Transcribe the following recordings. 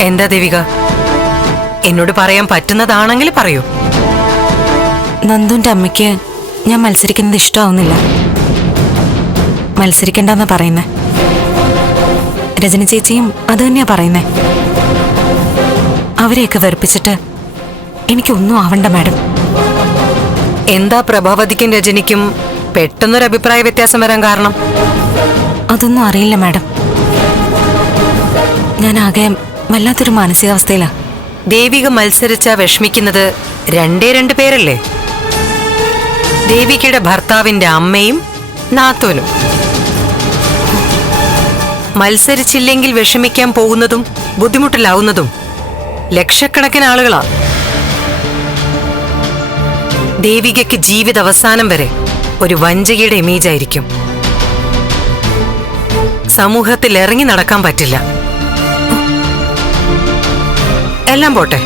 എന്താ ദേവിക? എന്നോട് പറയാൻ പറ്റുന്നതാണെങ്കിൽ പറയൂ. നന്ദുന്റെ അമ്മയ്ക്ക് ഞാൻ മത്സരിക്കുന്നത് ഇഷ്ടമാവുന്നില്ല. മത്സരിക്കണ്ടെന്നാ പറയുന്നേ. രജനി ചേച്ചിയും അത് തന്നെയാ പറയുന്നേ. അവരെയൊക്കെ വെറുപ്പിച്ചിട്ട് എനിക്കൊന്നും ആവണ്ട മാഡം. എന്താ പ്രഭാവതിക്കും രജനിക്കും പെട്ടെന്നൊരു അഭിപ്രായ വ്യത്യാസം വരാൻ കാരണം? അതൊന്നും അറിയില്ല മാഡം. ഞാൻ ആകെ വല്ലാത്തൊരു മാനസികാവസ്ഥയിലാ. ദേവിക മത്സരിച്ച വിഷമിക്കുന്നത് രണ്ടേ രണ്ട് പേരല്ലേ? ദേവികയുടെ ഭർത്താവിന്റെ അമ്മയും നാത്തോനും. മത്സരിച്ചില്ലെങ്കിൽ വിഷമിക്കാൻ പോകുന്നതും ബുദ്ധിമുട്ടിലാവുന്നതും ലക്ഷക്കണക്കിന് ആളുകളാ. ദേവികയ്ക്ക് ജീവിത അവസാനം വരെ ഒരു വഞ്ചകയുടെ ഇമേജായിരിക്കും. സമൂഹത്തിൽ ഇറങ്ങി നടക്കാൻ പറ്റില്ല. എല്ലാം പോട്ടെ.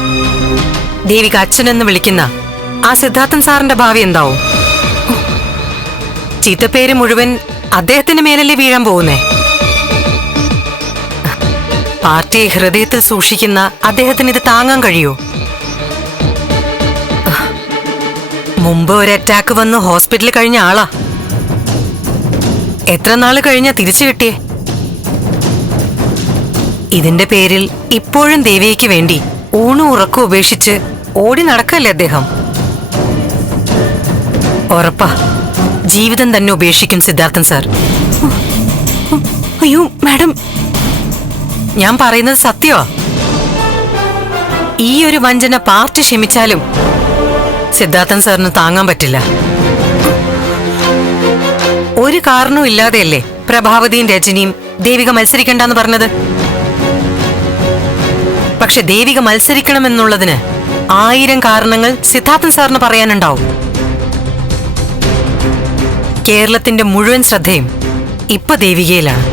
ദേവിക അച്ഛനെന്ന് വിളിക്കുന്ന ആ സിദ്ധാർത്ഥൻ സാറിന്റെ ഭാവി എന്താവും? ചീത്തപ്പേര് മുഴുവൻ അദ്ദേഹത്തിന്റെ മേലല്ലേ വീഴാൻ പോകുന്നേ? പാർട്ടിയെ ഹൃദയത്തിൽ സൂക്ഷിക്കുന്ന അദ്ദേഹത്തിന് ഇത് താങ്ങാൻ കഴിയോ? മുമ്പ് ഒരു അറ്റാക്ക് വന്ന് ഹോസ്പിറ്റലിൽ കഴിഞ്ഞ ആളാ. എത്ര നാൾ കഴിഞ്ഞാ തിരിച്ചു കിട്ടിയേ? ഇതിന്റെ പേരിൽ ഇപ്പോഴും ദേവിയയ്ക്ക് വേണ്ടി ഊണും ഉറക്കും ഉപേക്ഷിച്ച് ഓടി നടക്കല്ലേ അദ്ദേഹം? ഉറപ്പാ. ജീവിതം തന്നെ ഉപേക്ഷിക്കും സിദ്ധാർത്ഥൻ സാർ. അയ്യോ മാഡം. ഞാൻ പറയുന്നത് സത്യമാ ഈ ഒരു വഞ്ചന പാർട്ടി ക്ഷമിച്ചാലും സിദ്ധാർത്ഥൻ സാറിന് താങ്ങാൻ പറ്റില്ല. ഒരു കാരണവും ഇല്ലാതെയല്ലേ പ്രഭാവതിയും രജനിയും ദേവിക മത്സരിക്കണ്ടെന്ന് പറഞ്ഞത്? പക്ഷെ ദേവിക മത്സരിക്കണമെന്നുള്ളതിന് ആയിരം കാരണങ്ങൾ സിദ്ധാർത്ഥൻ സാറിന് പറയാനുണ്ടാവും. കേരളത്തിന്റെ മുഴുവൻ ശ്രദ്ധയും ഇപ്പൊ ദേവികയിലാണ്.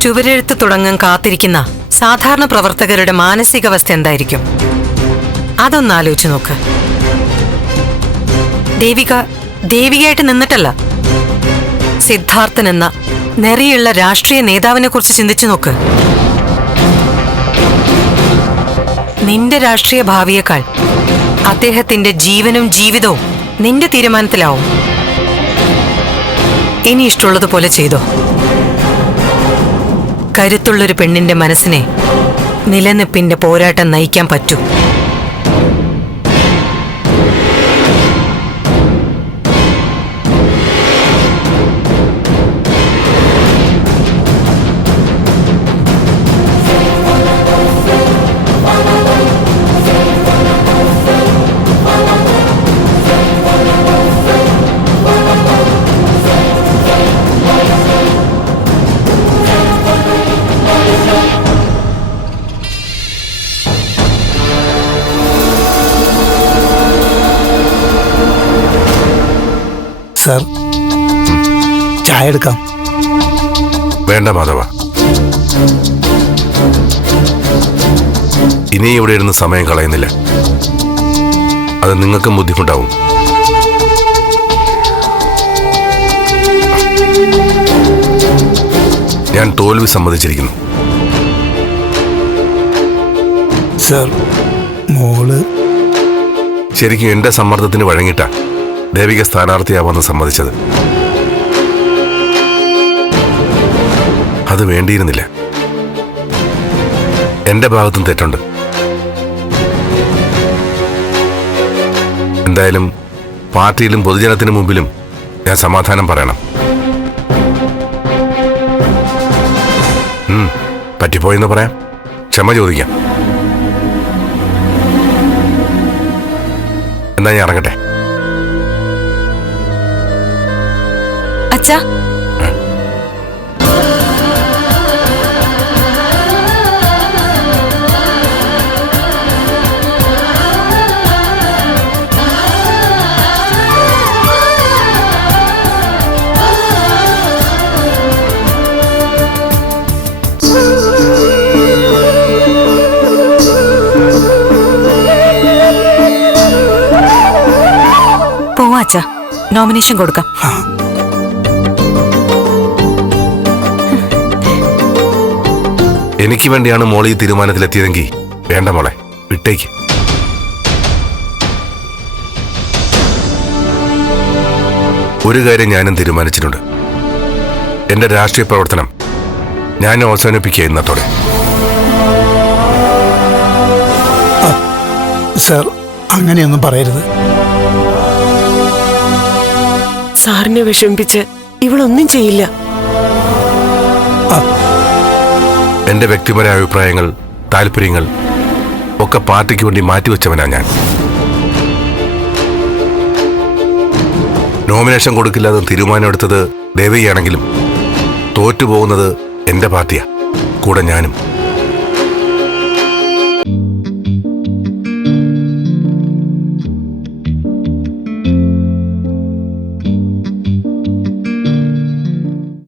ചുവരെഴുത്ത് തുടങ്ങാൻ കാത്തിരിക്കുന്ന സാധാരണ പ്രവർത്തകരുടെ മാനസികാവസ്ഥ എന്തായിരിക്കും? അതൊന്ന് ആലോചിച്ചു നോക്ക്. ദേവിക ദേവികയായിട്ട് നിന്നിട്ടല്ല. സിദ്ധാർത്ഥൻ എന്ന നെറിയുള്ള രാഷ്ട്രീയ നേതാവിനെ കുറിച്ച് ചിന്തിച്ചു നോക്ക്. നിന്റെ രാഷ്ട്രീയ ഭാവിയേക്കാൾ അദ്ദേഹത്തിന്റെ ജീവനും ജീവിതവും നിന്റെ തീരുമാനത്തിലാവും. ഇനി ഇഷ്ടമുള്ളതുപോലെ ചെയ്തോ. കരുത്തുള്ളൊരു പെണ്ണിന്റെ മനസ്സിനെ നിലനിപ്പിന്റെ പോരാട്ടം നയിക്കാൻ പറ്റൂ. സർ. ചായ എടുക്കാം. വേണ്ട മാധവ. ഇനി ഇവിടെ ഇരുന്ന് സമയം കളയുന്നില്ല. അത് നിങ്ങൾക്കും ബുദ്ധിമുട്ടാവും. ഞാൻ തോൽവി സമ്മതിച്ചിരിക്കുന്നു. സർ മോൾ. ശരിക്കും എന്റെ സമ്മർദ്ദത്തിന് വഴങ്ങിട്ട. ദേവിക സ്ഥാനാർത്ഥിയാവാന്ന് സമ്മതിച്ചത്. അത് വേണ്ടിയിരുന്നില്ല. എന്റെ ഭാഗത്തും തെറ്റുണ്ട്. എന്തായാലും പാർട്ടിയിലും പൊതുജനത്തിനു മുമ്പിലും ഞാൻ സമാധാനം പറയണം. പറ്റിപ്പോയെന്ന് പറയാം. ക്ഷമ ചോദിക്കാം. എന്നാ ഞാൻ ഇറങ്ങട്ടെ? അച്ഛാ. നോമിനേഷൻ കൊടുക്കാം. എനിക്ക് വേണ്ടിയാണ് മോളി ഈ തീരുമാനത്തിലെത്തിയതെങ്കിൽ വേണ്ട മോളെ വിട്ടേക്ക്. ഒരു കാര്യം ഞാനും തീരുമാനിച്ചിട്ടുണ്ട്. എന്റെ രാഷ്ട്രീയ പ്രവർത്തനം ഞാൻ അവസാനിപ്പിക്കുക ഇന്നത്തോടെ. സർ അങ്ങനെയൊന്നും പറയരുത്. സാറിനെ വിഷമിപ്പിച്ച് ഇവളൊന്നും ചെയ്യില്ല. എന്റെ വ്യക്തിപരമായ അഭിപ്രായങ്ങൾ താല്പര്യങ്ങൾ ഒക്കെ പാർട്ടിക്ക് വേണ്ടി മാറ്റിവെച്ചവനാ ഞാൻ. നോമിനേഷൻ കൊടുക്കില്ലാതെ തീരുമാനമെടുത്തത് ദേവയാണെങ്കിലും തോറ്റുപോകുന്നത് എന്റെ പാർട്ടിയാ. കൂടെ ഞാനും.